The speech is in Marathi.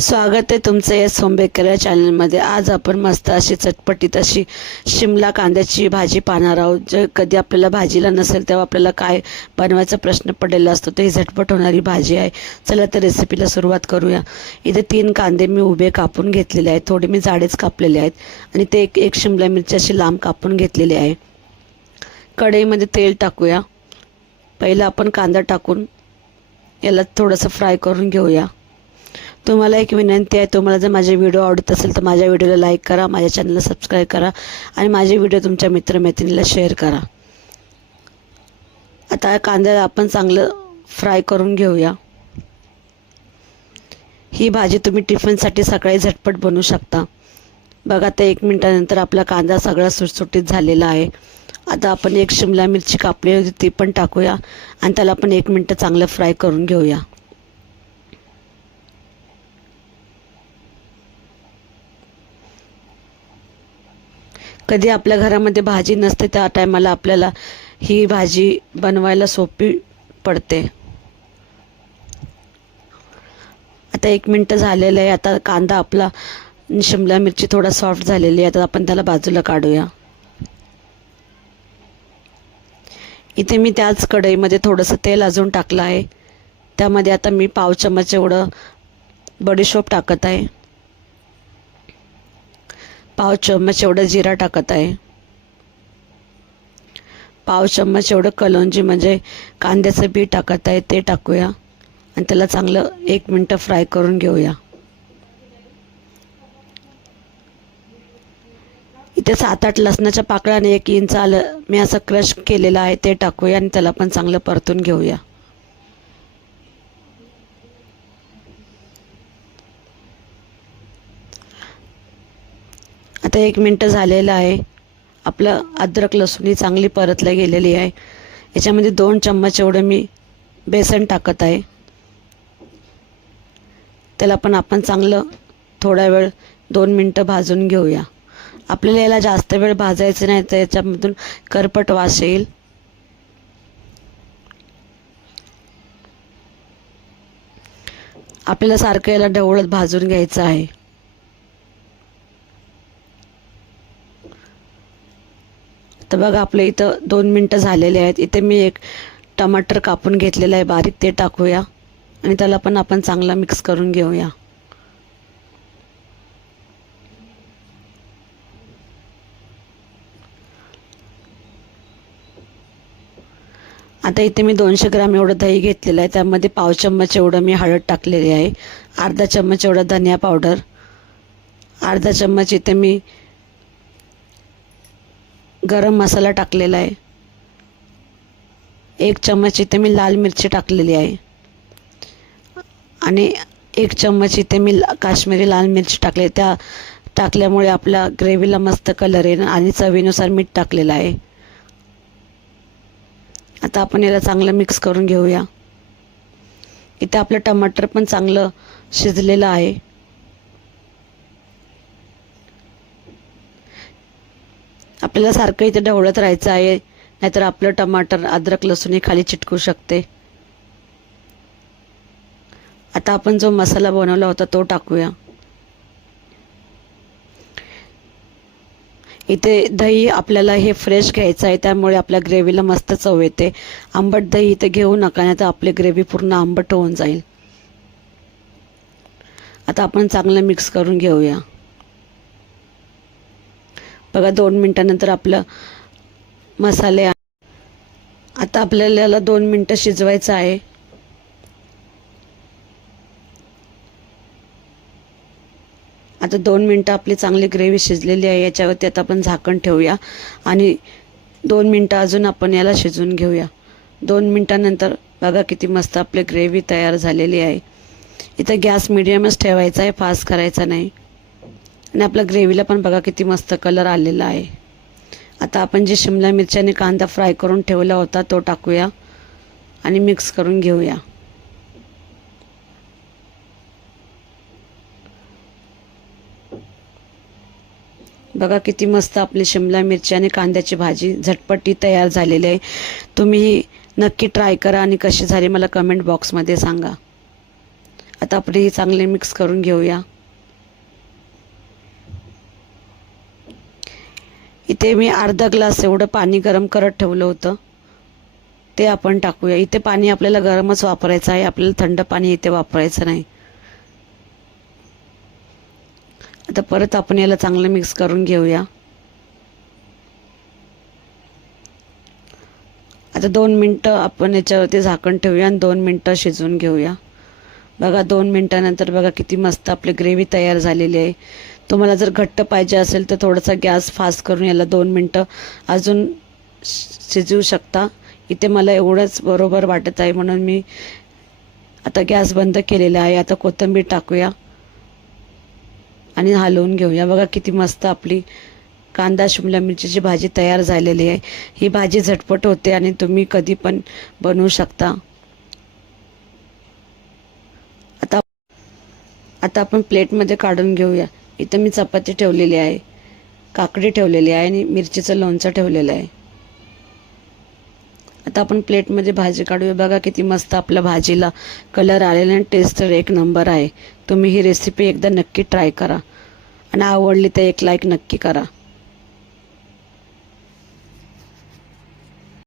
स्वागत आहे तुमचं या सोंबेकर या चॅनलमध्ये आज आपण मस्त अशी चटपटीत अशी शिमला कांद्याची भाजी पाहणार आहोत. जे कधी आपल्याला भाजीला नसेल तेव्हा आपल्याला काय बनवायचा प्रश्न पडलेला असतो तर ही झटपट होणारी भाजी आहे. चला तर रेसिपीला सुरुवात करूया. इथे तीन कांदे मी उभे कापून घेतलेले आहेत. थोडे मी जाडेच कापलेले आहेत. आणि ते एक एक शिमला मिरची अशी लांब कापून घेतलेली आहे. कढईमध्ये तेल टाकूया. पहिलं आपण कांदा टाकून याला थोडंसं फ्राय करून घेऊया. तुम्हाला एक विनंती आहे तुम्हाला जर माझे व्हिडिओ आवडत असेल तर माझ्या व्हिडिओला लाईक करा माझ्या चॅनलला सबस्क्राईब करा आणि माझे व्हिडिओ तुमच्या मित्रमैत्रिणीला शेअर करा. आता कांद्याला आपण चांगलं फ्राय करून घेऊया. ही भाजी तुम्ही टिफिनसाठी सकाळी झटपट बनवू शकता. बघा ते एक मिनटानंतर आपला कांदा सगळा सुटसुटीत झालेला आहे. आता आपण एक शिमला मिरची कापली होती ती पण टाकूया आणि त्याला आपण एक मिनटं चांगलं फ्राय करून घेऊया. कधी आपल्या घरामध्ये भाजी नसते त्या टायमाला आपल्याला ही भाजी बनवायला सोपी पडते. आता एक मिनटं झालेलं आहे आता कांदा आपला शिमला मिरची थोडा सॉफ्ट झालेली आहे आता आपण त्याला बाजूला काढूया. इथे मी त्याच कढईमध्ये थोडंसं तेल अजून टाकलं आहे. त्यामध्ये आता मी पाव चमच एवढं बडीशोप टाकत आहे. पाव चम्मच एवढं जिरा टाकत आहे. पाव चम्मच एवढं कलोंजी म्हणजे कांद्याचं बी टाकत आहे ते टाकूया. आणि त्याला चांगलं एक मिनटं फ्राय करून घेऊया. इथे सात आठ लसणाच्या पाकळ्याने एक इंच आलं मी असं क्रश केलेलं आहे ते टाकूया आणि त्याला पण चांगलं परतून घेऊया. आता एक मिनटं झालेलं आहे. आपलं अद्रक लसूण ही चांगली परतल्या गेलेली आहे. याच्यामध्ये दोन चम्मच एवढं मी बेसन टाकत आहे. त्याला पण आपण चांगलं थोडा वेळ दोन मिनटं भाजून घेऊया. आपल्याला याला जास्त वेळ भाजायचं नाही तर याच्यामधून करपट वास येईल. आपल्याला सारखं याला ढवळत भाजून घ्यायचं आहे. तर बघा आपलं इथं दोन मिनटं झालेले आहेत. इथे मी एक टमाटर कापून घेतलेलं आहे. बारीक ते टाकूया. आणि त्याला पण आपण चांगला मिक्स करून घेऊया. आता इथे मी दोनशे ग्राम एवढं दही घेतलेलं आहे. त्यामध्ये पाव चम्मच एवढं मी हळद टाकलेली आहे. अर्धा चम्मच एवढं धनिया पावडर. अर्धा चम्मच इथे मी गरम मसाला टाकलेला आहे. एक चम्मच इथे मी लाल मिरची टाकलेली आहे. आणि एक चम्मच इथे मी काश्मीरी लाल मिरची टाकले त्या टाकल्यामुळे आपल्या ग्रेव्हीला मस्त कलर येईल आणि चवीनुसार मीठ टाकलेलं आहे. आता आपण याला चांगलं मिक्स करून घेऊया. इथे आपलं टमाटर पण चांगलं शिजलेलं आहे. आपल्याला सारखं इथे ढवळत राहायचं आहे नाहीतर आपलं टमाटर अद्रक लसूण हे खाली चिटकू शकते. आता आपण जो मसाला बनवला होता तो टाकूया. इथे दही आपल्याला हे फ्रेश घ्यायचं आहे त्यामुळे आपल्या ग्रेव्हीला मस्त चव येते. आंबट दही इथे घेऊ नका नाही तर आपली ग्रेव्ही पूर्ण आंबट होऊन जाईल. आता आपण चांगलं मिक्स करून घेऊया. बघा दोन मिनटानंतर आपलं मसाले आता आपल्याला याला दोन मिनटं शिजवायचं आहे. आता दोन मिनटं आपली चांगली ग्रेव्ही शिजलेली आहे याच्यावरती आता आपण झाकण ठेवूया. आणि दोन मिनटं अजून आपण याला शिजवून घेऊया. दोन मिनटानंतर बघा किती मस्त आपली ग्रेव्ही तयार झालेली आहे. इथं गॅस मिडियमच ठेवायचा आहे फास्ट करायचा नाही. आणि आपल्या ग्रेव्हीला पण बघा किती मस्त कलर आलेला आहे. आता आपण जे शिमला मिरची आणि कांदा फ्राय करून ठेवला होता तो टाकूया आणि मिक्स करून घेऊया. बघा किती मस्त आपली शिमला मिरची आणि कांद्याची भाजी झटपटी तयार झालेली आहे. तुम्ही नक्की ट्राय करा आणि कशी झाली मला कमेंट बॉक्समध्ये सांगा. आता आपण ही चांगली मिक्स करून घेऊया. इथे मी अर्धा ग्लास एवढं पाणी गरम करत ठेवलं होतं. ते आपण टाकूया. इथे पाणी आपल्याला गरमच वापरायचं आहे. आपल्याला थंड पाणी इथे वापरायचं नाही. आता परत आपण याला चांगलं मिक्स करून घेऊया. आता दोन मिनटं आपण याच्यावरती झाकण ठेवूया आणि दोन मिनटं शिजवून घेऊया. बघा दोन मिनटानंतर बघा किती मस्त आपली ग्रेव्ही तयार झालेली आहे. तुम्हाला जर घट्ट पाहिजे असेल तर थोडासा गॅस फास्ट करून याला दोन मिनटं अजून शिजवू शकता. इथे मला एवढंच बरोबर वाटत आहे म्हणून मी आता गॅस बंद केलेला आहे. आता कोथिंबीर टाकूया आणि हलवून घेऊया. बघा किती मस्त आपली कांदा शिमला मिरचीची भाजी तयार झालेली आहे. ही भाजी झटपट होते आणि तुम्ही कधी पण बनवू शकता. आता आता आपण प्लेटमध्ये काढून घेऊया. इथं मी चपाती ठेवलेली आहे काकडी ठेवलेली आहे आणि मिरचीचं लोणचं ठेवलेलं आहे. आता आपण प्लेटमध्ये भाजी काढूया. बघा किती मस्त आपल्या भाजीला कलर आलेला आणि टेस्ट तर एक नंबर आहे. तुम्ही ही रेसिपी एकदा नक्की ट्राय करा. आणि आवडली तर एक लाईक नक्की करा.